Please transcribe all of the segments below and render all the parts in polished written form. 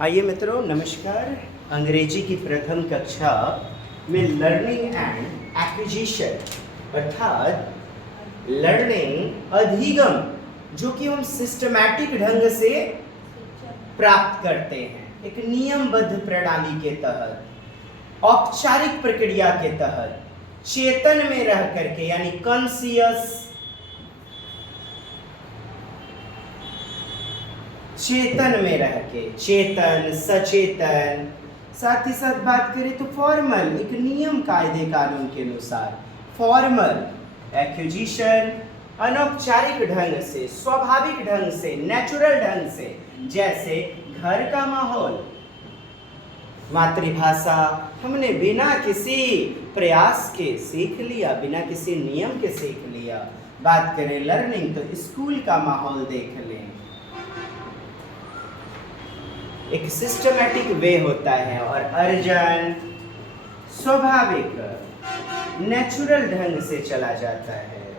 आइए मित्रों, नमस्कार। अंग्रेजी की प्रथम कक्षा में लर्निंग एंड एक्विजिशन अर्थात लर्निंग अधिगम, जो कि हम सिस्टमैटिक ढंग से प्राप्त करते हैं एक नियमबद्ध प्रणाली के तहत, औपचारिक प्रक्रिया के तहत, चेतन में रह करके, यानी कॉन्शियस, चेतन में रह के, चेतन सचेतन, साथ ही साथ बात करें तो फॉर्मल, एक नियम कायदे कानून के अनुसार फॉर्मल एक्विजिशन, अनौपचारिक ढंग से, स्वाभाविक ढंग से, नेचुरल ढंग से, जैसे घर का माहौल, मातृभाषा हमने बिना किसी प्रयास के सीख लिया, बिना किसी नियम के सीख लिया। बात करें लर्निंग तो स्कूल का माहौल देख लें, एक सिस्टमैटिक वे होता है, और अर्जन स्वाभाविक नेचुरल ढंग से चला जाता है,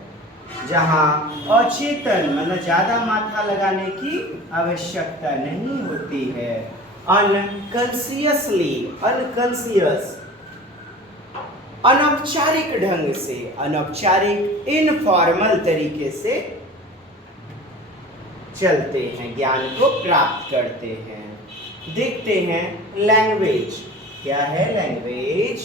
जहाँ अचेतन मतलब ज़्यादा माथा लगाने की आवश्यकता नहीं होती है। अनकॉन्शियसली, अनकॉन्शियस, अनौपचारिक ढंग से, अनौपचारिक इनफॉर्मल तरीके से चलते हैं, ज्ञान को प्राप्त करते हैं। देखते हैं लैंग्वेज क्या है। लैंग्वेज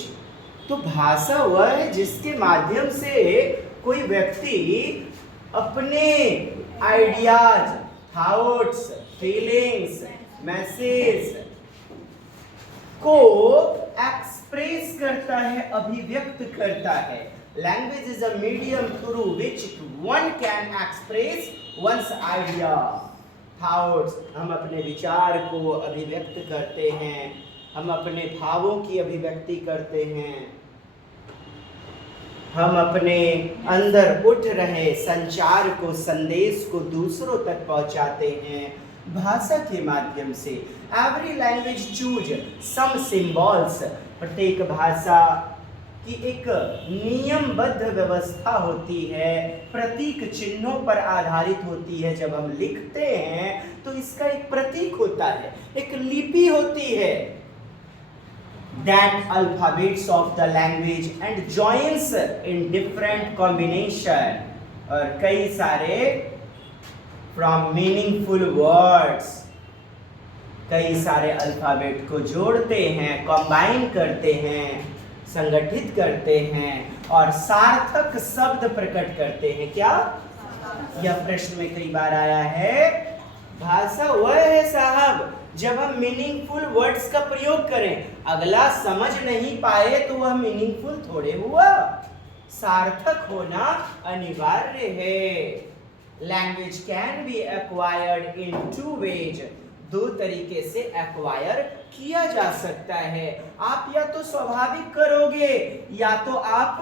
तो भाषा वह है जिसके माध्यम से कोई व्यक्ति अपने आइडियाज, थॉट्स, फीलिंग्स, मैसेज को एक्सप्रेस करता है, अभिव्यक्त करता है। Language is a medium through which one can express once idea, thoughts. हम अपने विचार को अभिव्यक्त करते हैं, हम अपने भावों की अभिव्यक्ति करते हैं, हम अपने अंदर उठ रहे संचार को, संदेश को दूसरों तक पहुंचाते हैं भाषा के माध्यम से। Every language choose some symbols, प्रत्येक भाषा की एक नियमबद्ध व्यवस्था होती है, प्रतीक चिन्हों पर आधारित होती है। जब हम लिखते हैं तो इसका एक प्रतीक होता है, एक लिपि होती है। That alphabets of the language and joins in different combination, और कई सारे from meaningful words, कई सारे अल्फाबेट को जोड़ते हैं, कंबाइन करते हैं, संगठित करते हैं और सार्थक शब्द प्रकट करते हैं। क्या यह प्रश्न में कई बार आया है? भाषा वह है साहब जब हम मीनिंगफुल वर्ड्स का प्रयोग करें, अगला समझ नहीं पाए तो वह मीनिंगफुल थोड़े हुआ, सार्थक होना अनिवार्य है। Language can be acquired in two ways, दो तरीके से एक्वायर किया जा सकता है। आप या तो स्वाभाविक करोगे या तो आप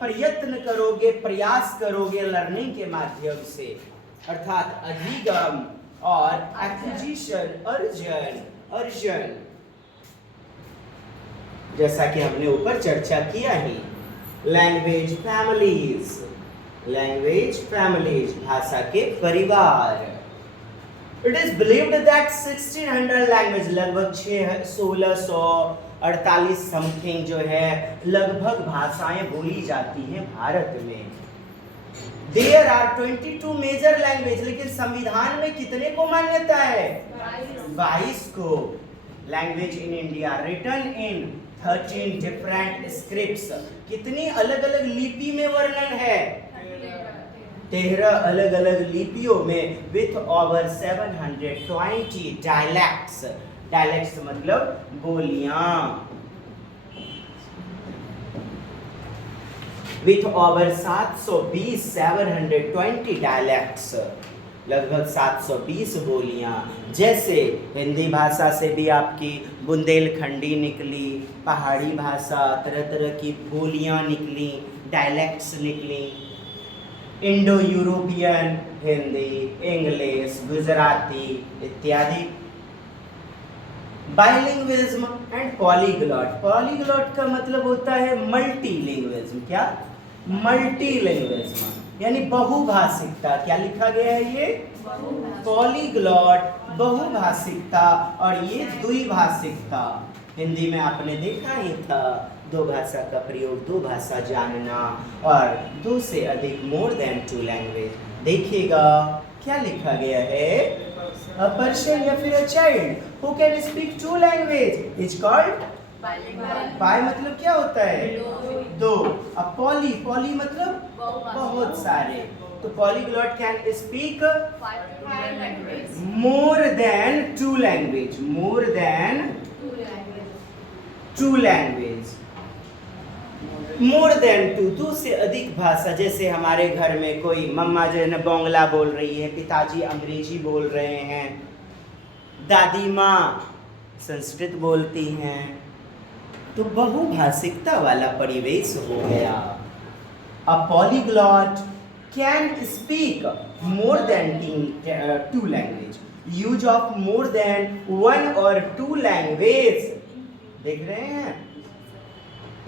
प्रयत्न करोगे, प्रयास करोगे लर्निंग के माध्यम से, अर्थात अधिगम और एक्विजिशन, अर्जन। अर्जन जैसा कि हमने ऊपर चर्चा किया ही। लैंग्वेज फैमिलीज, लैंग्वेज फैमिलीज भाषा के परिवार। It is believed that 1600 language, लगभग 1648 समथिंग जो है लगभग भाषाएं बोली जाती हैं भारत में। There are 22 मेजर लैंग्वेज, लेकिन संविधान में कितने को मान्यता है? 22 को। Language in India written in 13 different scripts, कितनी अलग अलग लिपि में वर्णन है? 13 अलग अलग लिपियों में, विथ ओवर 720 डायलैक्ट्स। डायलैक्ट्स मतलब बोलियां। विथ ओवर 720, 720 डायलैक्ट्स, लगभग 720 बोलियां। जैसे हिंदी भाषा से भी आपकी बुंदेलखंडी निकली, पहाड़ी भाषा, तरह तरह की बोलियां निकली, डायलैक्ट्स निकली। Indo European, Hindi, English, Gujarati इत्यादि। बाइलिंग्विज्म एंड पॉलीग्लॉट। पॉलीग्लॉट का मतलब होता है मल्टीलिंग्विज्म। क्या? मल्टीलिंग्विज्म यानी बहुभाषिकता। क्या लिखा गया है ये? पॉलीग्लॉट बहुभाषिकता और ये द्विभाषिकता। हिंदी में आपने देखा ही था, दो भाषा का प्रयोग, दो भाषा जानना और दो से अधिक, मोर देन टू लैंग्वेज। देखिएगा क्या लिखा गया है, अ पर्सन या फिर a child who can speak two language is called bi. मतलब क्या होता है, दो। अब पॉली, पॉली मतलब बहुत सारे, तो polyglot can speak more than two language, more than two language, more than two, दो से अधिक भाषा। जैसे हमारे घर में कोई मम्मा जो है ना बंगला बोल रही है, पिताजी अंग्रेजी बोल रहे हैं, दादी माँ संस्कृत बोलती हैं, तो बहुभाषिकता वाला परिवेश हो गया। A polyglot can speak more than two language, use of more than one और टू लैंग्वेज। देख रहे हैं,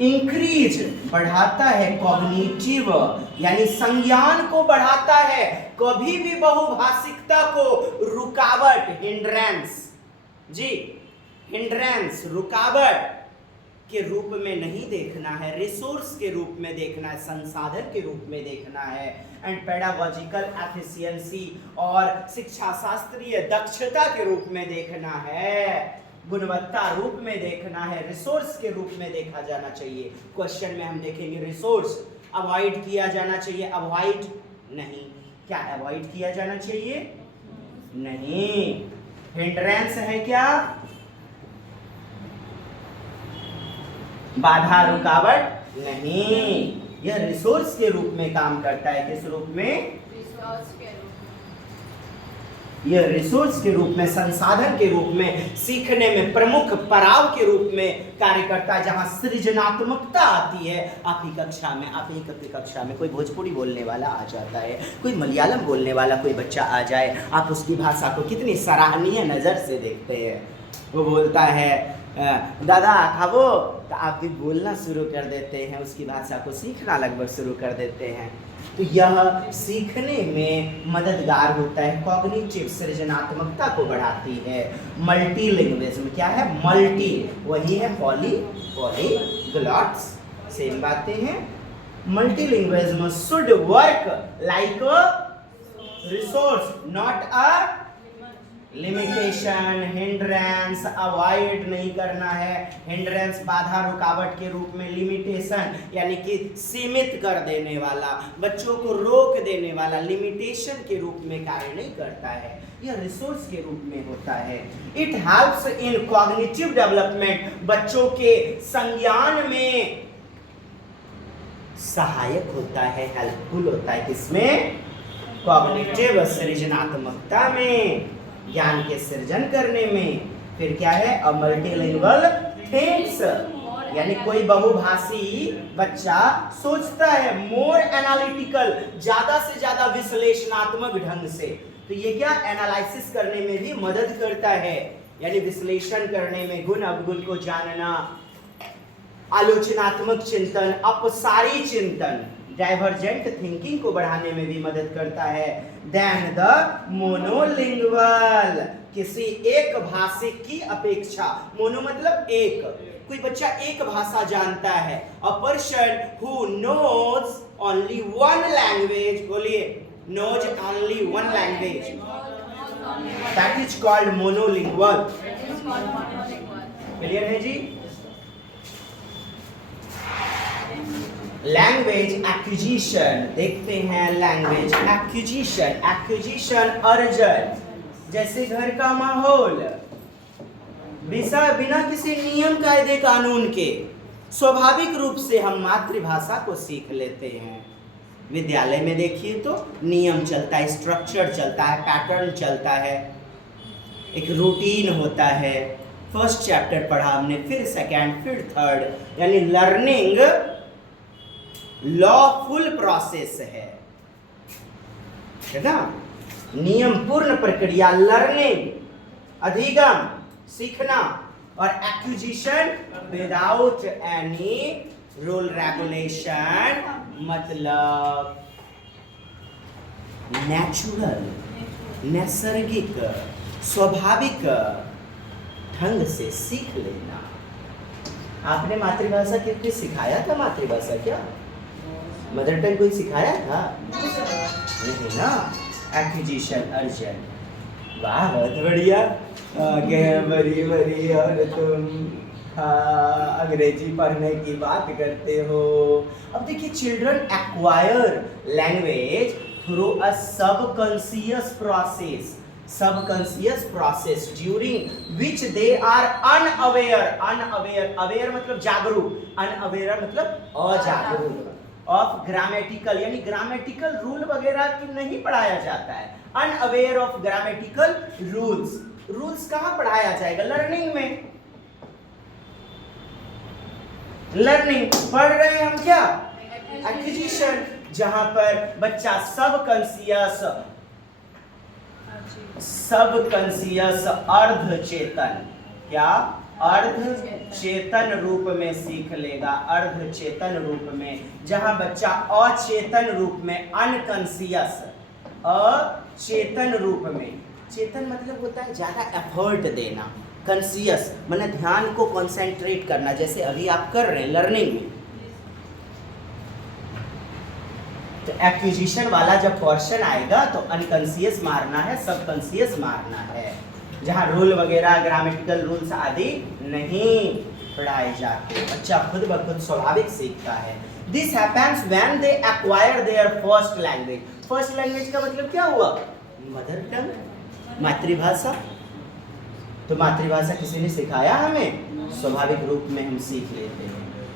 इंक्रीज बढ़ाता है, कॉग्निटिव यानी संज्ञान को बढ़ाता है, कभी भी बहुभाषिकता को रुकावट, हिंड्रेंस, जी हिंड्रेंस रुकावट के रूप में नहीं देखना है, रिसोर्स के रूप में देखना है, संसाधन के रूप में देखना है। एंड पेडागोजिकल एफिशिएंसी और शिक्षा शास्त्रीय दक्षता के रूप में देखना है, गुणवत्ता रूप में देखना है, रिसोर्स के रूप में देखा जाना चाहिए। क्वेश्चन में हम देखेंगे रिसोर्स अवॉइड किया जाना चाहिए, अवॉइड नहीं, क्या अवॉइड किया जाना चाहिए, नहीं। हिंड्रेंस है क्या, बाधा रुकावट नहीं, यह रिसोर्स के रूप में काम करता है। किस रूप में, यह रिसोर्स के रूप में, संसाधन के रूप में, सीखने में प्रमुख पड़ाव के रूप में कार्य करता है, जहां सृजनात्मकता आती है। आप ही कक्षा में, आप ही कक्षा में कोई भोजपुरी बोलने वाला आ जाता है, कोई मलयालम बोलने वाला कोई बच्चा आ जाए, आप उसकी भाषा को कितनी सराहनीय नज़र से देखते हैं। वो बोलता है दादा खाबो, तो आप भी बोलना शुरू कर देते हैं, उसकी भाषा को सीखना लगभग शुरू कर देते हैं। तो यह सीखने में मददगार होता है, कॉग्निटिव सृजनात्मकता को बढ़ाती है। मल्टीलिंग्विज्म क्या है, मल्टी वही है पॉली, पॉलीग्लॉट्स सेम बातें हैं। मल्टीलिंग्विज्म should work like resource not a limitation. Hindrance avoid नहीं करना है, हिंड्रेंस बाधा रुकावट के रूप में, लिमिटेशन यानी कि सीमित कर देने वाला, बच्चों को रोक देने वाला, लिमिटेशन के रूप में कार्य नहीं करता है, यह रिसोर्स के रूप में होता है। It helps in cognitive development, बच्चों के संज्ञान में सहायक होता है, हेल्पफुल होता है। किसमें, कॉग्निटिव सृजनात्मकता में, ज्ञान के सृजन करने में। फिर क्या है, अ मल्टीलिंगुअल थिंक्स यानी कोई बहुभाषी बच्चा सोचता है, मोर एनालिटिकल ज्यादा से ज्यादा विश्लेषणात्मक ढंग से। तो ये क्या, एनालिसिस करने में भी मदद करता है, यानी विश्लेषण करने में, गुण अवगुण को जानना, आलोचनात्मक चिंतन, अपसारी चिंतन, डाइवर्जेंट थिंकिंग को बढ़ाने में भी मदद करता है। देन द मोनोलिंगुअल, किसी एक भाषिक की अपेक्षा, मोनो मतलब एक, कोई बच्चा एक भाषा जानता है। A person who knows only one language, बोलिए, knows only one language, that is called monolingual. Clear है जी। लैंग्वेज एक्विजिशन देखते हैं, लैंग्वेज एक्विजिशन, एक्विजिशन अर्जन, जैसे घर का माहौल, बिना किसी नियम कायदे कानून के स्वाभाविक रूप से हम मातृभाषा को सीख लेते हैं। विद्यालय में देखिए तो नियम चलता है, स्ट्रक्चर चलता है, पैटर्न चलता है, एक रूटीन होता है। फर्स्ट चैप्टर पढ़ा हमने, फिर सेकंड, फिर थर्ड, यानी लर्निंग लॉफुल प्रोसेस है ना, नियम पूर्ण प्रक्रिया, लर्निंग अधिगम सीखना, और acquisition without any rule regulation मतलब नेचुरल, नैसर्गिक, स्वाभाविक ढंग से सीख लेना। आपने मातृभाषा क्योंकि सिखाया था मातृभाषा क्या? मदर टंग कोई सिखाया था? नहीं ना। एक्विजिशन अर्जन। वाह बहुत बढ़िया। आगे बड़ी बड़ी और तुम अंग्रेजी पढ़ने की बात करते हो। अब देखिए children acquire language through a subconscious process during which they are unaware. Aware मतलब जागरूक, अनअवेयर मतलब अजागरूक ऑफ ग्रामेटिकल, यानी ग्रामेटिकल रूल वगैरह की नहीं पढ़ाया जाता है। अनअवेयर ऑफ ग्रामेटिकल रूल्स कहाँ पढ़ाया जाएगा? लर्निंग में। लर्निंग पढ़ रहे हैं हम क्या? एक्विजिशन, जहां पर बच्चा सबकॉन्शियस अर्ध चेतन, क्या अर्ध चेतन रूप में सीख लेगा। अर्ध चेतन रूप में, जहां बच्चा अचेतन रूप में, अनकॉन्शियस, अचेतन रूप में। चेतन मतलब होता है ज्यादा एफर्ट देना, कॉन्शियस माने ध्यान को कंसंट्रेट करना, जैसे अभी आप कर रहे हैं लर्निंग में। तो एक्विजिशन वाला जब पोर्शन आएगा तो अनकॉन्शियस मारना है, सबकॉन्शियस मारना है, जहां रूल वगैरह ग्रामेटिकल रूल्स आदि नहीं पढ़ाए जाते। बच्चा खुद ब खुद स्वाभाविक सीखता है। This happens when they acquire their first language. First language का मतलब क्या हुआ? मदर टंग, मातृभाषा। तो मातृभाषा किसी ने सिखाया हमें, स्वाभाविक रूप में हम सीख लेते हैं।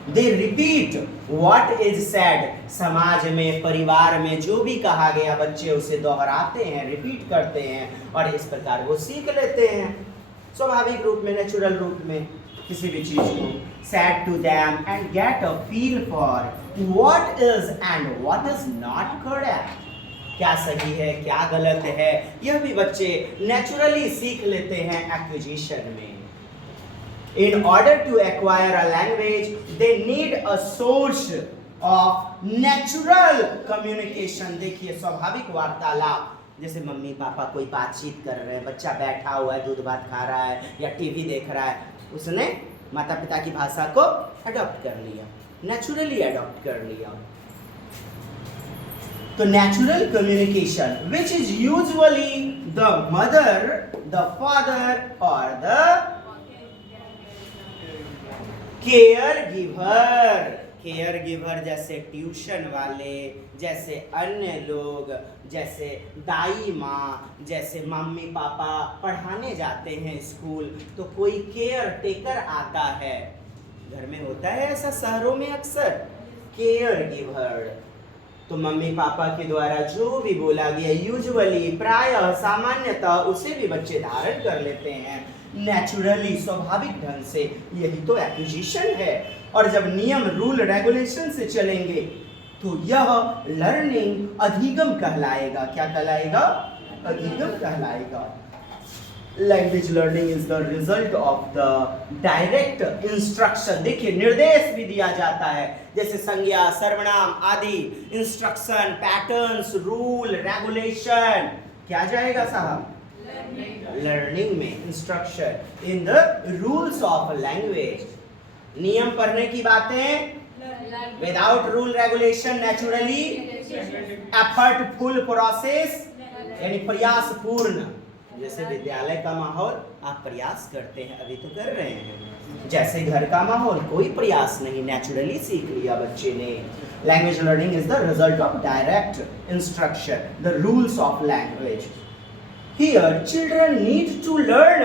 दे रिपीट व्हाट इज सेड। समाज में, परिवार में जो भी कहा गया बच्चे उसे दोहराते हैं, रिपीट करते हैं और इस प्रकार वो सीख लेते हैं स्वाभाविक रूप में, नेचुरल रूप में किसी भी चीज को। Said to them and get a feel for what is and what is not correct. क्या सही है क्या गलत है, यह भी बच्चे नेचुरली सीख लेते हैं एक्विजिशन में। In order to acquire a language, they need a source of natural communication। देखिए स्वाभाविक वार्तालाप, जैसे मम्मी पापा कोई बातचीत कर रहे हैं, बच्चा बैठा हुआ है, दूध भात खा रहा है या टीवी देख रहा है, उसने माता पिता की भाषा को अडॉप्ट कर लिया, नेचुरली अडॉप्ट कर लिया। तो natural communication which is usually the mother, the father और द केयर गिवर, जैसे ट्यूशन वाले, जैसे अन्य लोग, जैसे दाई माँ, जैसे मम्मी पापा पढ़ाने जाते हैं स्कूल, तो कोई केयर टेकर आता है। घर में होता है ऐसा, शहरों में अक्सर केयर गिवर। तो मम्मी पापा के द्वारा जो भी बोला गया, यूजुअली, प्रायः, सामान्यतः, उसे भी बच्चे धारण कर लेते हैं नेचुरली, स्वाभाविक ढंग से। यही तो एक्विजिशन है। और जब नियम रूल रेगुलेशन से चलेंगे तो यह लर्निंग अधिगम कहलाएगा। क्या कहलाएगा? अधिगम कहलाएगा। Language learning is the result of the direct instruction. देखिए निर्देश भी दिया जाता है, जैसे संज्ञा, सर्वनाम आदि, इंस्ट्रक्शन, पैटर्न्स, रूल, रेगुलेशन। क्या जाएगा साहब? लर्निंग में instruction in the rules of language. नियम पढ़ने की बातें without rule regulation, naturally, effortful process यानी प्रयासपूर्ण। जैसे विद्यालय का माहौल आप प्रयास करते हैं, अभी तो कर रहे हैं, जैसे घर का माहौल कोई प्रयास नहीं, नेचुरली सीख लिया बच्चे ने। Language learning is the result of direct instruction, the rules of language. Here children need to learn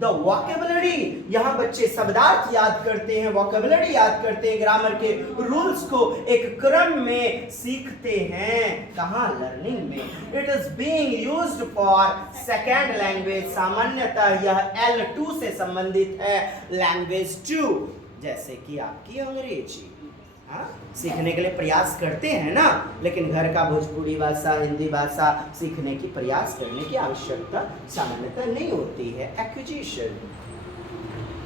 the vocabulary। यहाँ बच्चे शब्दार्थ याद करते हैं, vocabulary याद करते हैं, ग्रामर के रूल्स को एक क्रम में सीखते हैं। कहाँ? लर्निंग में। It is being used for second language। सामान्यतः यह L2 से संबंधित है, लैंग्वेज 2, जैसे कि आपकी अंग्रेजी। सीखने के लिए प्रयास करते हैं ना, लेकिन घर का भोजपुरी भाषा, हिंदी भाषा सीखने की प्रयास करने की आवश्यकता सामान्यतः नहीं होती है। एक्विजिशन,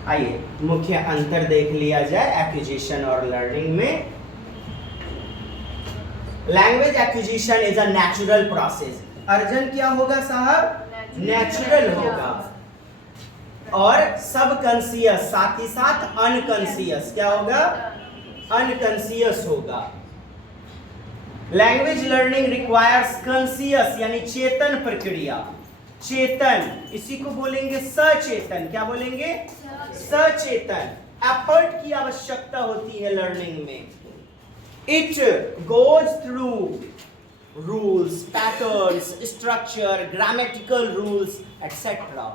आइए मुख्य अंतर देख लिया जाए एक्विजिशन और लर्निंग में। Language acquisition is a natural process. अर्जन क्या होगा साहब? नेचुरल होगा, और सब कॉन्शियस, साथ ही साथ अनकॉन्शियस क्या होगा, अनकॉन्शियस होगा। लैंग्वेज लर्निंग रिक्वायर्स कॉन्शियस यानी चेतन प्रक्रिया, चेतन, इसी को बोलेंगे सचेतन, क्या बोलेंगे, सचेतन एफर्ट की आवश्यकता होती है लर्निंग में। It goes through rules, patterns, structure, grammatical rules etcetera.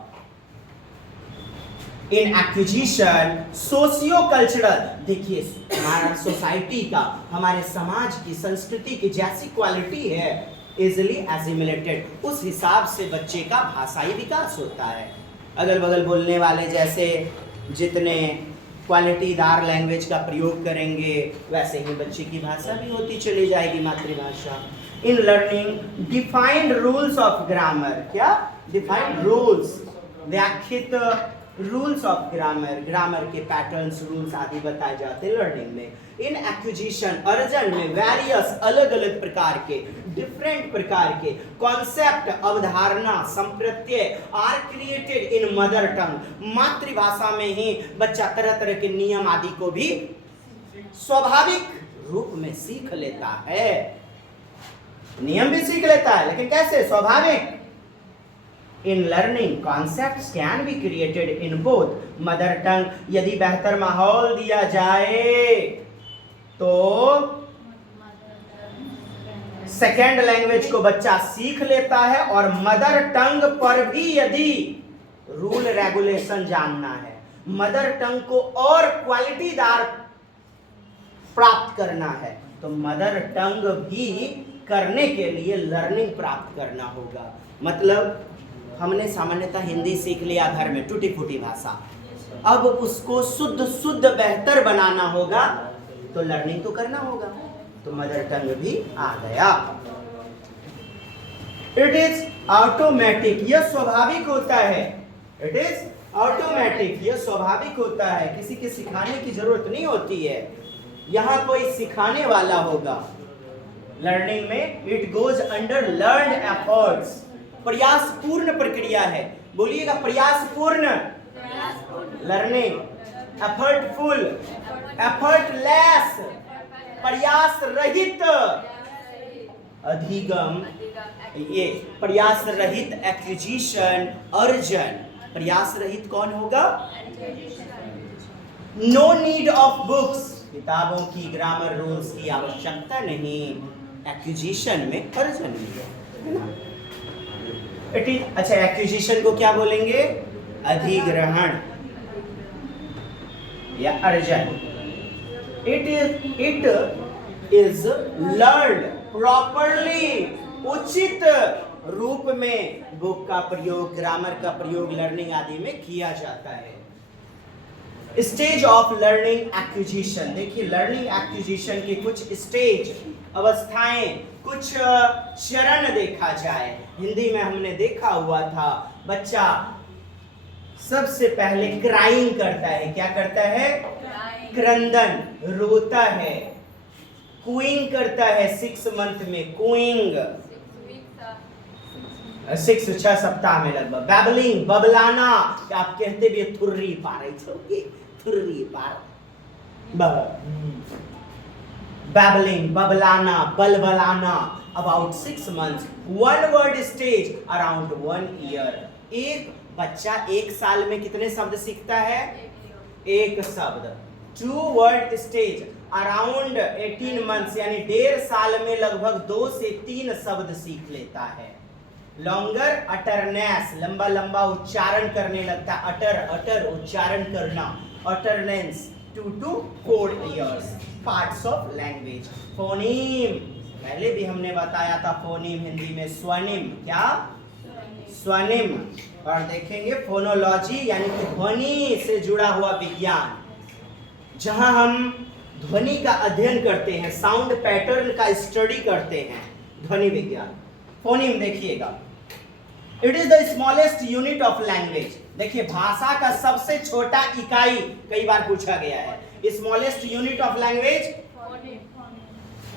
In acquisition socio cultural, देखिए हमारा सोसाइटी का, हमारे समाज की, संस्कृति की जैसी क्वालिटी है इजिली एसिमिलेटेड, उस हिसाब से बच्चे का भाषाई विकास होता है। अगल बगल बोलने वाले जैसे जितने क्वालिटीदार लैंग्वेज का प्रयोग करेंगे वैसे ही बच्चे की भाषा भी होती चली जाएगी, मातृभाषा। In learning defined rules of grammar, क्या डिफाइंड रूल्स, व्याख्यित रूल्स ऑफ ग्रामर, ग्रामर के पैटर्न्स, रूल्स आदि बताए जाते हैं लर्निंग में। इन एक्विजिशन अर्जन में वेरियस अलग अलग प्रकार के, डिफरेंट प्रकार के कॉन्सेप्ट, अवधारणा, संप्रत्यय are created in mother tongue, मातृभाषा में ही बच्चा तरह तरह के नियम आदि को भी स्वाभाविक रूप में सीख लेता है। नियम भी सीख लेता है लेकिन कैसे, स्वाभाविक। In learning concepts can be created in both mother tongue, यदि बेहतर माहौल दिया जाए तो सेकेंड लैंग्वेज को बच्चा सीख लेता है, और मदर टंग पर भी यदि रूल रेगुलेशन जानना है, मदर टंग को और क्वालिटीदार प्राप्त करना है, तो मदर टंग भी करने के लिए लर्निंग प्राप्त करना होगा। मतलब हमने सामान्यतः हिंदी सीख लिया घर में, टूटी फूटी भाषा, अब उसको शुद्ध शुद्ध बेहतर बनाना होगा तो लर्निंग तो करना होगा, तो मदर टंग भी आ गया। इट इज ऑटोमेटिक, यह स्वाभाविक होता है, इट इज ऑटोमेटिक, यह स्वाभाविक होता है, किसी के सिखाने की जरूरत नहीं होती है, यहां कोई सिखाने वाला होगा। लर्निंग में it goes under learned efforts, प्रयासपूर्ण प्रक्रिया है, बोलिएगा प्रयासपूर्ण, लर्निंग, एफर्टफुल, एफर्टलेस, प्रयास रहित, अधिगम, ये प्रयास रहित एक्विजिशन, अर्जन, प्रयास रहित कौन होगा, नो नीड ऑफ बुक्स, किताबों की, ग्रामर रूल्स की आवश्यकता नहीं, एक्विजिशन में अर्जन भी है। अच्छा, एक्विजिशन को क्या बोलेंगे, अधिग्रहण या अर्जन। इट इज लर्न्ड प्रॉपरली, उचित रूप में बुक का प्रयोग, ग्रामर का प्रयोग लर्निंग आदि में किया जाता है। स्टेज ऑफ लर्निंग एक्विजिशन, देखिए लर्निंग एक्विजिशन के कुछ स्टेज, अवस्थाएं, कुछ चरण देखा जाए। हिंदी में हमने देखा हुआ था, बच्चा सबसे पहले क्राइंग करता है, क्या करता है, क्रंदन, रोता है, कूइंग करता है 6 मंथ में, कूइंग 6 सप्ताह में लगभग, बैबलिंग, बबलाना, आप कहते भी थुर्री पार, थुर्री पार, babbling, बबलाना, बलबलाना, about 6 months, one word stage around 1 year। एक बच्चा 1 साल में कितने शब्द सीखता है, 1 शब्द। 2 word stage around 18 months, यानी 1.5 साल में लगभग 2 से 3 शब्द सीख लेता है। लॉन्गर अटरनेस, लंबा लंबा उच्चारण करने लगता है, अटर उच्चारण करना, अटरनेंस 2 to 4 years। Parts of language, phoneme, पहले भी हमने बताया था फोनीम हिंदी में स्वनिम, क्या स्वनिम, और देखेंगे फोनोलॉजी यानी कि ध्वनि से जुड़ा हुआ विज्ञान, जहां हम ध्वनि का अध्ययन करते हैं, साउंड पैटर्न का स्टडी करते हैं, ध्वनि विज्ञान। फोनीम देखिएगा, it is the smallest unit of language, देखिए भाषा का सबसे छोटा इकाई, कई बार पूछा गया है, smallest unit of language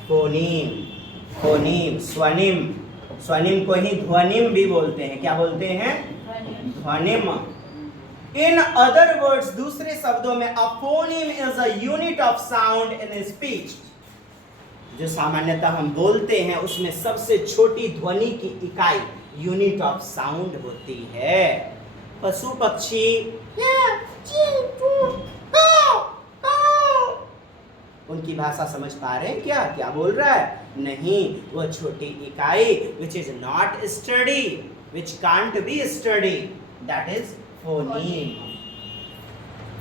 phoneme, phoneme, स्वनिम, स्वनिम को ही ध्वनिम भी बोलते हैं। क्या बोलते हैं? ध्वनिम। इन अदर वर्ड्स, दूसरे शब्दों में, a phoneme is a unit of sound in speech. जो सामान्यतः हम बोलते हैं उसमें सबसे छोटी ध्वनि की इकाई यूनिट ऑफ साउंड होती है। पशु पक्षी उनकी भाषा समझ पा रहे हैं क्या? क्या बोल रहा है? नहीं, वह छोटी इकाई which is not study, which can't be study, that is phoneme.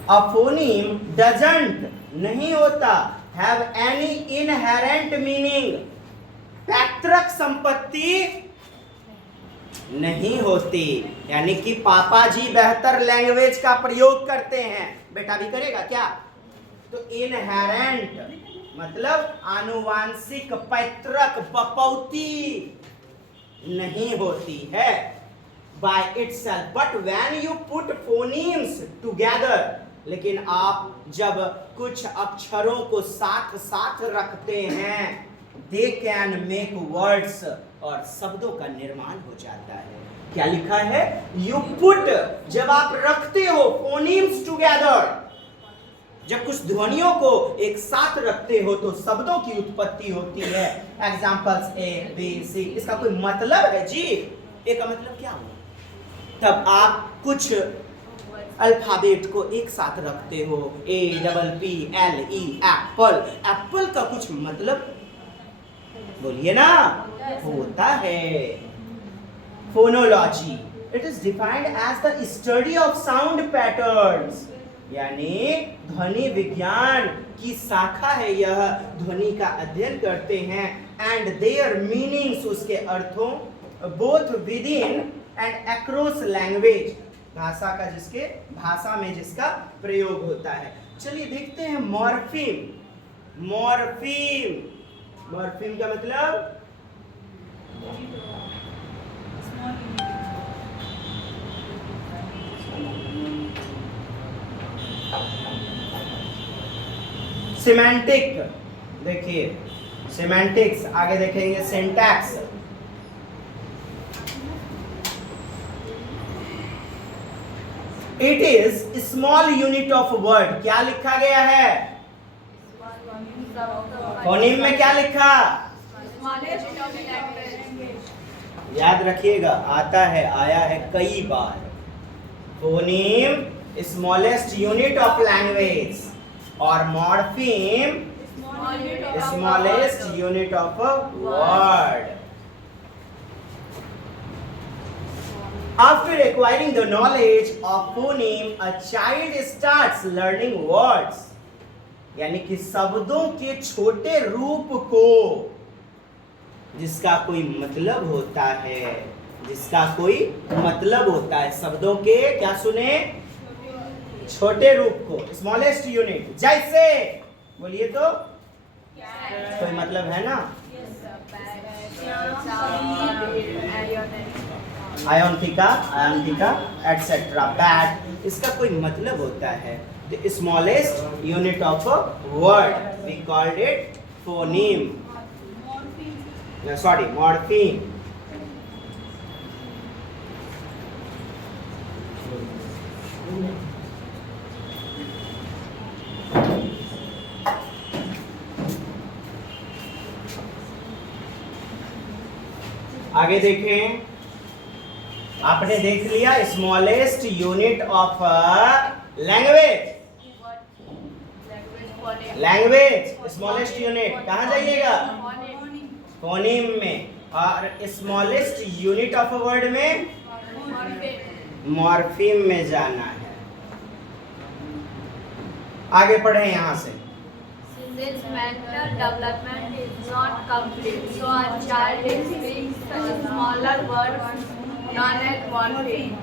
A phoneme doesn't, नहीं होता, have any inherent meaning, पैतृक संपत्ति नहीं होती। यानी कि पापा जी बेहतर लैंग्वेज का प्रयोग करते हैं, बेटा भी करेगा क्या? तो इनहेरेंट मतलब आनुवांशिक, पैतृक, बपौती नहीं होती है by itself, but when you put phonemes together, लेकिन आप जब कुछ अक्षरों को साथ साथ रखते हैं, they can make words, और शब्दों का निर्माण हो जाता है। क्या लिखा है? You put, जब आप रखते हो phonemes together, जब कुछ ध्वनियों को एक साथ रखते हो तो शब्दों की उत्पत्ति होती है। एग्जाम्पल्स ए बी सी, इसका कोई मतलब है जी? ए का मतलब क्या हुआ? तब आप कुछ अल्फाबेट को एक साथ रखते हो, A double P L E, apple. Apple का कुछ मतलब बोलिए ना, होता है। Phonology, it is defined as the study of sound patterns, यानी ध्वनि विज्ञान की शाखा है यह, ध्वनि का अध्ययन करते हैं। एंड देयर मीनिंग्स, उसके अर्थों, both with in and across language, भाषा का जिसके भाषा में जिसका प्रयोग होता है। चलिए देखते हैं मॉर्फीम। मॉर्फीम, मॉर्फीम का मतलब सिमेंटिक। देखिए सिमेंटिक्स, आगे देखेंगे syntax. It is small unit of word. क्या लिखा गया है? फोनीम में क्या लिखा? याद रखिएगा, आता है, आया है कई बार। Phoneme smallest unit of language, और morpheme smallest unit of word. After acquiring the knowledge of phoneme, a child starts learning words. यानी कि शब्दों के छोटे रूप को, जिसका कोई मतलब होता है, जिसका कोई मतलब होता है, शब्दों के क्या सुने? छोटे रूप को, स्मॉलेस्ट यूनिट। जैसे बोलिए तो कोई मतलब है ना? आयोंतिका, आयोंतिका एटसेट्रा, बैट, इसका कोई मतलब होता है। The smallest unit of a word, we called it phoneme, sorry morpheme. आगे देखें, आपने देख लिया smallest unit of language. Language smallest unit कहाँ जाइएगा? फोनीम में। और स्मॉलेस्ट यूनिट ऑफ वर्ड में मॉर्फीम में जाना है। आगे पढ़े यहां से। Since mental development is not complete, so a child speaks a smaller words known as morpheme.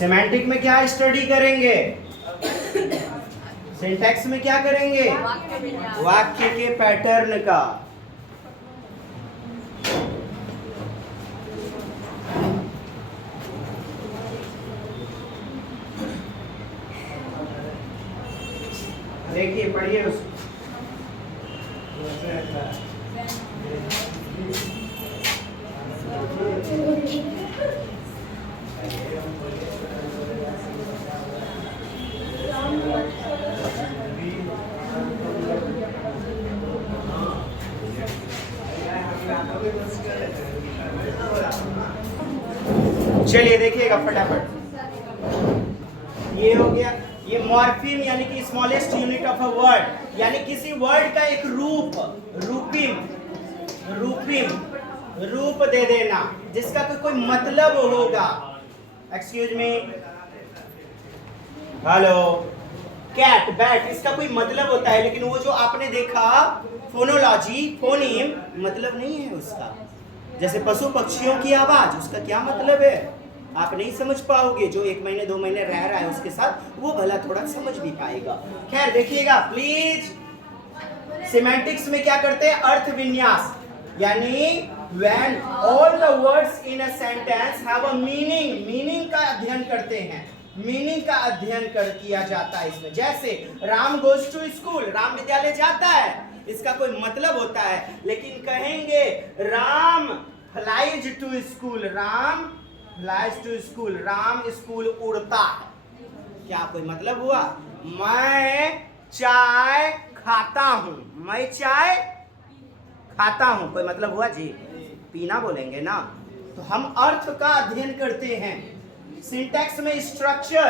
Semantic में क्या स्टडी करेंगे? सिंटैक्स में क्या करेंगे? वाक्य विन्यास। वाक्य के पैटर्न का। देखिए, पढ़िए उसको। चलिए देखिएगा फटाफट। ये हो गया। ये मॉर्फीम यानी कि smallest unit of a word, यानी किसी वर्ड का एक रूप, रूप दे देना जिसका कोई मतलब होगा। Excuse me, hello, cat, bat, इसका कोई मतलब होता है, लेकिन वो जो आपने देखा फोनोलॉजी, फोनीम, मतलब नहीं है उसका। जैसे पशु पक्षियों की आवाज, उसका क्या मतलब है आप नहीं समझ पाओगे। जो 1 महीने 2 महीने रह रहा है उसके साथ, वो भला थोड़ा समझ भी पाएगा। खैर देखिएगा प्लीज, सिमेंटिक्स में क्या करते हैं? अर्थ विन्यास, यानी when all the words in a sentence have a meaning का अध्ययन करते हैं, मीनिंग का अध्ययन किया जाता है इसमें। जैसे Ram goes to school, Ram विद्यालय जाता है, इसका कोई मतलब होता है, लेकिन कहेंगे Ram flies to school, Ram flies to school, Ram school उड़ता है, क्या कोई मतलब हुआ? मैं चाय खाता हूं, मैं चाय खाता हूं, कोई मतलब हुआ जी? पीना बोलेंगे ना। तो हम अर्थ का अध्ययन करते हैं। सिंटैक्स में structure,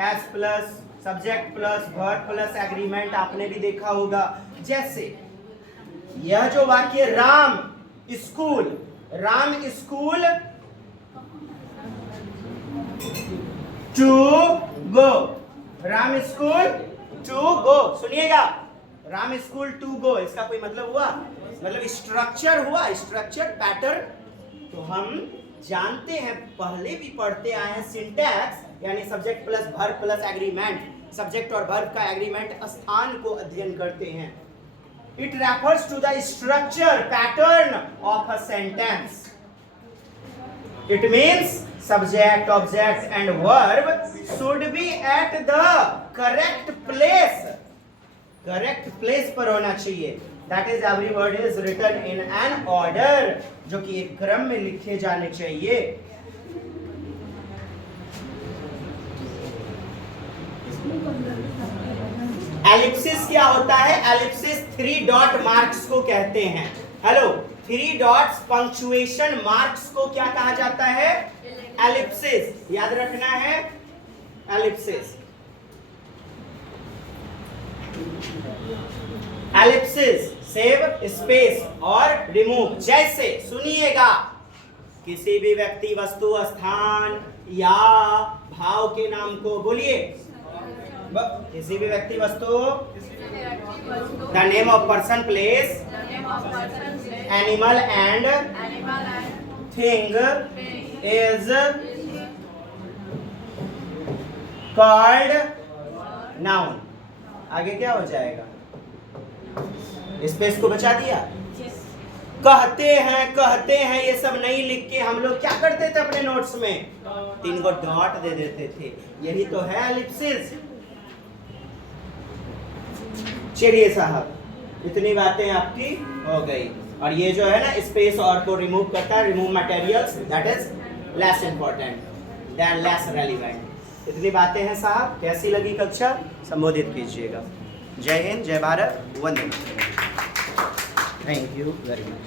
S plus subject plus verb plus agreement आपने भी देखा होगा। जैसे यह जो वाक्य Ram school to go, Ram school to go, सुनिएगा, राम स्कूल टू गो, इसका कोई मतलब हुआ? मतलब स्ट्रक्चर हुआ, स्ट्रक्चर पैटर्न। तो हम जानते हैं, पहले भी पढ़ते आए हैं, सिंटैक्स यानी subject plus verb plus agreement, subject और वर्ब का एग्रीमेंट स्थान को अध्ययन करते हैं। It refers to the structure pattern of a sentence. It means subject, object and verb should be at the correct place पर होना चाहिए। That is, every word is written in an order, जो कि एक क्रम में लिखे जाने चाहिए। एलिप्सिस क्या होता है? एलिप्सिस 3 डॉट मार्क्स को कहते हैं। हेलो, 3 डॉट्स पंक्चुएशन मार्क्स को क्या कहा जाता है? एलिप्सिस, याद रखना है, एलिप्सिस। एलिप्सिस सेव स्पेस और रिमूव। जैसे सुनिएगा, किसी भी व्यक्ति, वस्तु, स्थान या भाव के नाम को बोलिए। किसी भी व्यक्ति, वस्तु, the name of person, place, animal and thing is called noun। आगे क्या हो जाएगा? स्पेस को बचा दिया। कहते हैं ये सब नहीं लिख के हम लोग क्या करते थे अपने नोट्स में? 3 को डॉट दे देते थे। यही तो है एलिप्सिस। चलिए साहब, इतनी बातें आपकी हो गई। और ये जो है ना, स्पेस और को रिमूव करता है, remove materials, that is less important than less relevant. इतनी बातें हैं साहब। कैसी लगी कक्षा? संबोधित कीजिएगा। जय हिंद, जय भारत, वंदे मातरम। Thank you very much.